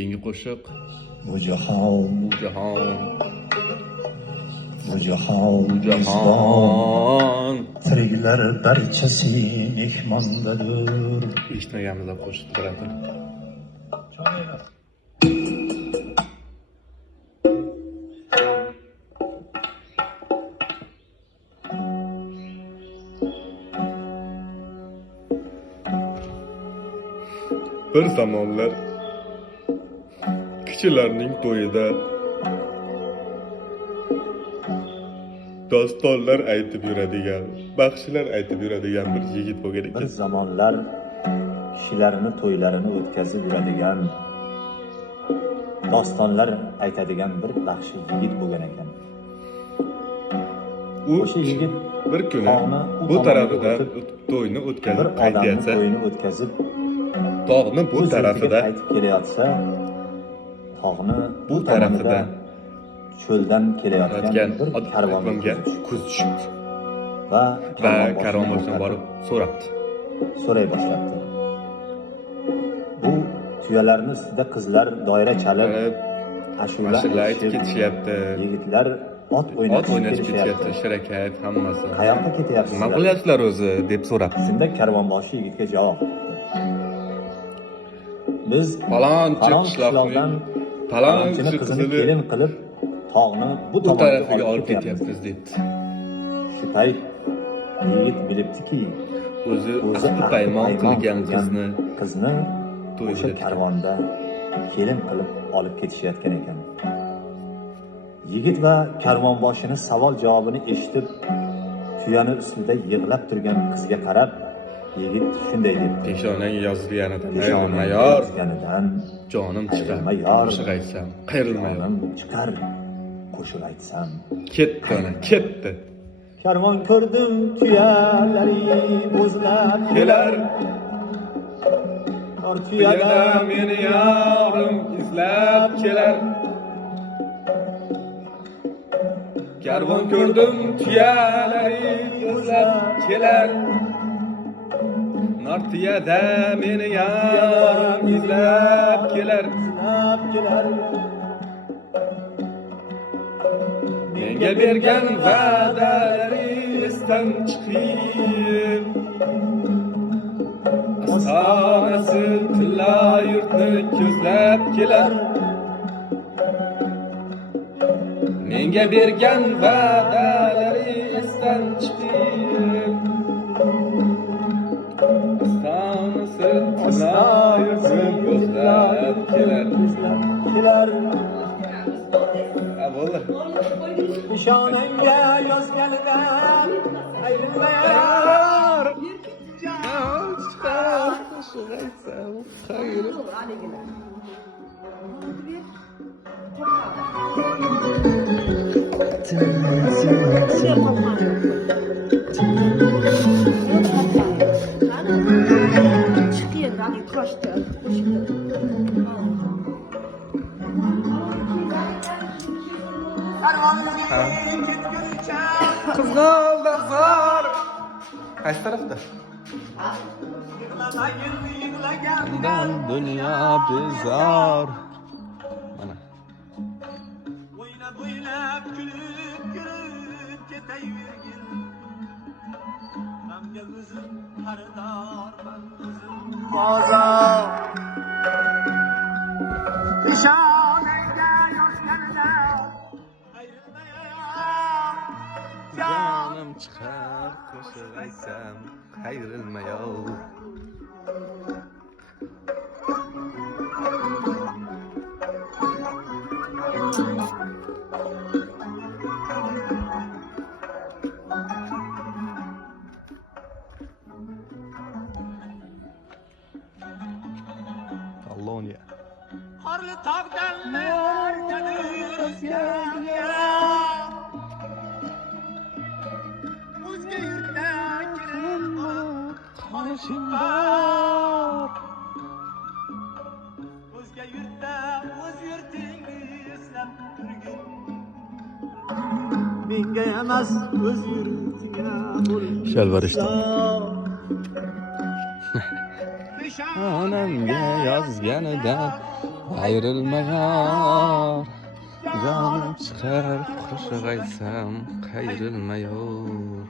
keyingi qo'shiq Bu jahon jahon tiriklar barchasi mehmondadir. eshitmaganmiz qo'shiqni qaradi. Bir zamonlar kishilarning to'yida dostonlar aytib yuradigan, baxshilar aytib yuradigan bir yigit bo'lgan Bir ekan. zamonlar kishilarni to'ylarini o'tkazib yuradigan, dostonlar aytadigan bir baxshi yigit bo'lgan ekan. U O'sha yigit bir kuni tog'ni u bu tomonga tarafida o'tib, to'yni bir o'tkazib odamning qaytayotsa, to'yini o'tkazib tog'ni bu o'z tarafida yurtiga qaytib kelayotsa, tog'ni bu bu tarafida tarafida cho'ldan kelayotgan yotgan bir karvonga ko'z tushibdi va va karvonboshdan borib so'rabdi. so'ray boshlabdi. Bu tuyalarning ustida qizlar doira chalib, ashula aytib ketishyapti. yigitlar ot Ot o'ynatib o'ynatib ketyapti, ketishyapti. shirakat hammasi. Qayoqqa ketyapsizlar? Nima qilyapsizlar o'zi deb so'rabdi. Shunda karvonboshi yigitga javob berdi. Biz Falonchi falon qishloqdan qishloqdan falonchi falonchini qizini qizini kelin qilib tog'ni bu bu tarafiga tomonga olib ketyapmiz debdi. Shu payt yigit bilibdiki, O'zi o'zi ahdi paymon qilgan qizni qizni to'yda o'sha karvonda kelin qilib olib ketishayotgan ekan. Yigit va karvonboshini savol javobini eshitib, tuyani ustida yig'lab turgan qizga qarab, yigit shunday deb: peshonang yozilganidan "Peshonang ayrilmayor, yozganidan jonim chiqar, ayrilmayor, qo'shiq aytsam qayrilmayor. jonim chiqar, qo'shiq aytsam." Ketdi ona, ketdi. Karvon ko'rdim tuyalari bo'zlab Kelar Or tuyada tuyada meni yorim izlab kelar. Karvon ko'rdim tuyalari izlab kelar. Nartiyada meni yorim izlab kelar. izlab kelar. Menga bergan va'dalari esdan chiqib, ostonasi tilla yurtni ko'zlab kelar. Menga bergan va'dalari esdan chiqib, ostonasi tilla yurtni ko'zlab kelar. izlab kelar. Bo'ldi. Peshonangga yozganidan ayrilmayar. Yar! Jonim chiqar, qo'shiq aytsam qayrilmayor. Çıkıyor, hani kaçtı. Kızgın zor. Kaç tarafta? Bundan dünya bizar. Bana. Oynab oynab kulib kulib ketavergin. G'amga o'zim xaridorman, o'zim bozor. Peshonangga yozganidan ayrilmayar. Canım çıkar, qo'shiq aytsam qayrilmayor. Koloniya. Qorli tog'dan o'rganib o'zgaga. O'zga yurtda kirib qolishim bor. O'zga yurtda o'z yurtingni eslab turgin. Menga emas o'z yurtingga bo'l. Shalvarishton. Onamga yozganidan Ayrılmayor. Canım çıkar qo'shiq aytsam qayrilmayor.